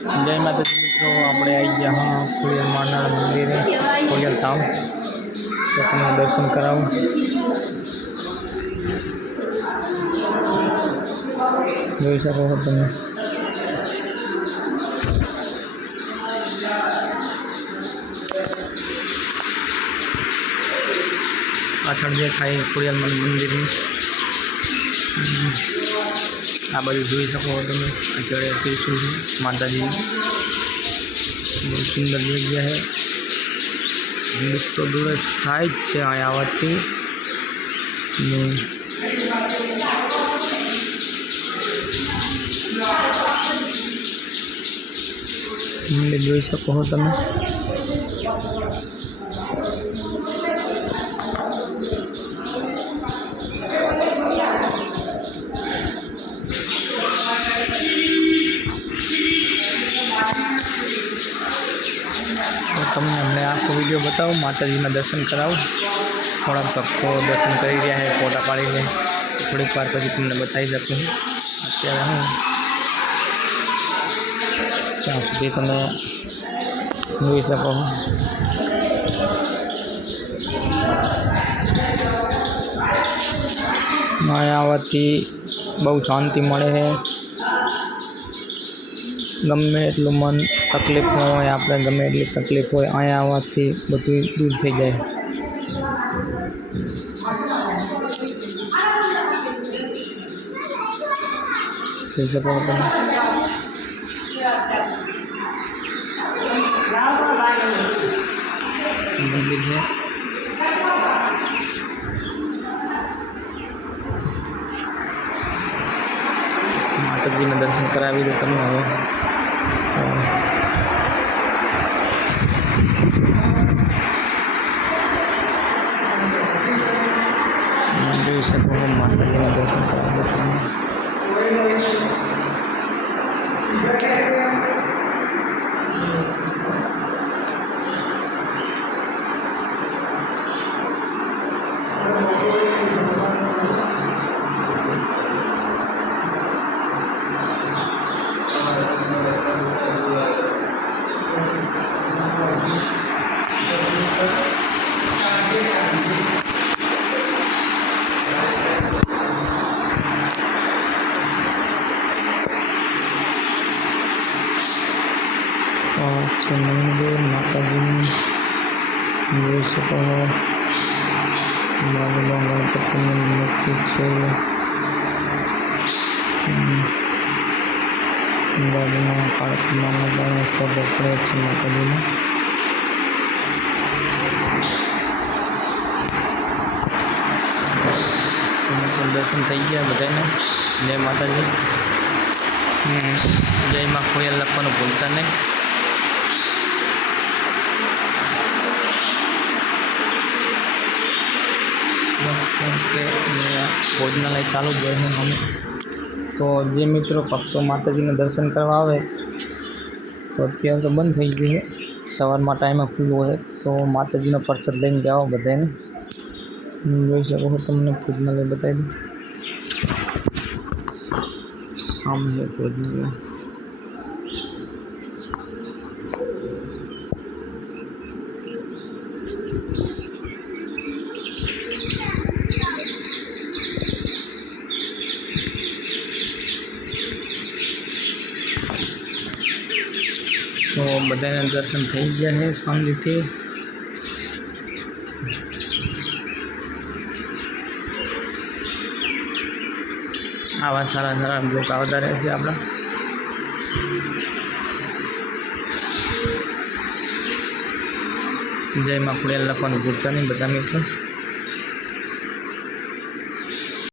जय माता दी मित्रों, આપણે આવી ગયા હા ખોડિયાર માના મંદિરે ખોડિયાર ધામ। તો તમને દર્શન કરાવું। જોઈ શકો છો તમે। પાછળ દેખાય ખોડિયાર માના મંદિરની આ બાજુ જોઈ શકો છો તમે। અત્યારે ત્રિશુલ માતાજીનું બહુ સુંદર જગ્યા છે। દુઃખ તો દૂર જ થાય જ છે અહીંયા આવવાથી। મંદિર જોઈ શકો છો તમે। તમને અમને આખો વિડીયો બતાવું, માતાજીના દર્શન કરાવું। થોડાક ભક્તો દર્શન કરી રહ્યા છે, ફોટા પાડીને થોડીક વાર પછી તમને બતાવી શકું। અત્યારે હું ત્યાં સુધી તમે જોઈ શકો છો। અહીંયા આવવાથી બહુ શાંતિ મળે છે। ગમે એટલું મન તકલીફ ન હોય, આપણે ગમે એટલી તકલીફ હોય, અહીંયા આવવાથી બધું દૂર થઈ જાય। જોઈ શકો તમે। મંદિર છે, માતાજીના દર્શન કરાવી દો તમને હવે। જોઈ શકો છો માતાજીના દર્શન કરાવી દો તમને। છે મંદિર માતાજીનું જોઈ શકો છો। બાજુમાં ગણપતિની મૂર્તિ છે, બાજુમાં કાળકીમાનો પણ ફોટો પડે છે માતાજીનો। દર્શન થઈ ગયા બધાને। જય માતાજી। જય માં ખોડિયાર લખવાનું ભૂલતા નહીં। ભોજનાલય ચાલુ જ હોય છે અમે। તો જે મિત્રો ભક્તો માતાજીના દર્શન કરવા આવે તો અત્યારે તો બંધ થઈ ગયું છે, સવારમાં ટાઈમે ખુલ્લું હોય તો માતાજીનો પ્રસાદ લઈને જાઓ બધાને। જોઈ શકો છો, તમને ભોજનાલય બતાવી દઉં। સામે છે ભોજનાલય। તો બધાને દર્શન થઈ ગયા છે શાંતિથી। આવા સારા સારા બ્લોગ આવતા રહે છે આપણા। જય માં ખોડિયાર લખવાનું ભૂલતા નહીં બધા મિત્રો।